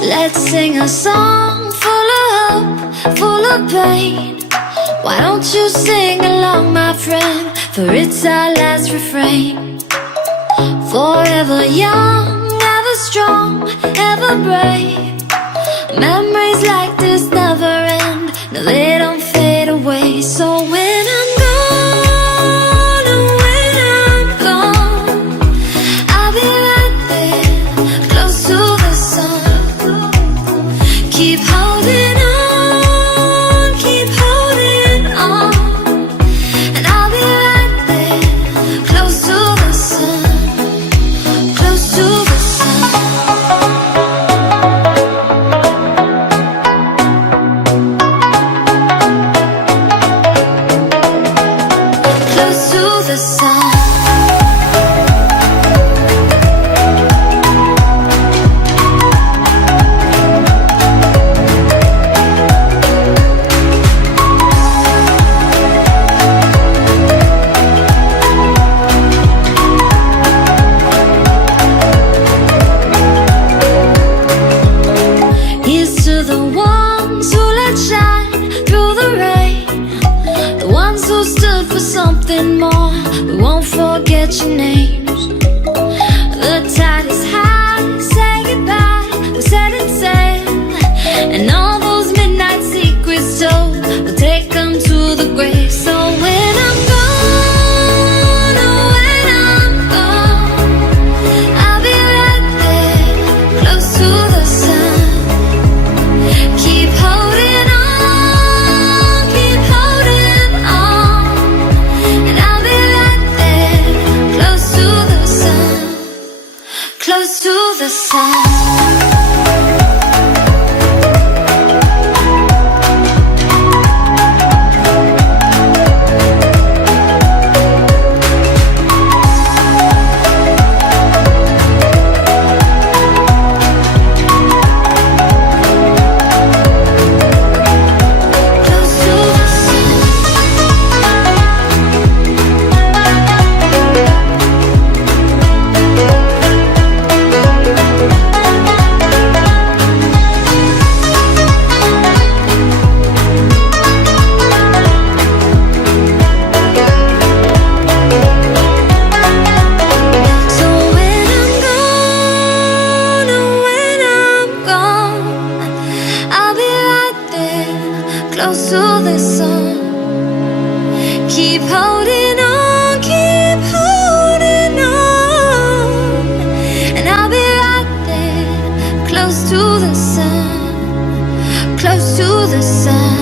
Let's sing a song full of hope, full of pain. Why don't you sing along, my friend? For it's our last refrain. Forever young, ever strong, ever brave. Memories like this never end. No, they don't fade away. So when I'm gone, and when I'm gone, I'll be right there, close to the sun. Keep holding on, keep holding on, and I'll be right there, close to the sun, close to the sun. Close to the sun. Here's to the ones who let shine through the rain, the ones who stood for something more. We won't forget your names. The tide is high, say goodbye, we set it sail, and all those midnight secrets told, we'll take them to the grave. So when I'm gone, oh when I'm gone, I'll be right there, close to the sun. Keep holding on, keep holding on, and I'll be right there, close to the sun, close to the sun. Close to the sun. So when I'm gone, oh when I'm gone, I'll be right there, close to the sun. Keep holding on, keep holding on, and I'll be right there, close to the sun, close to the sun.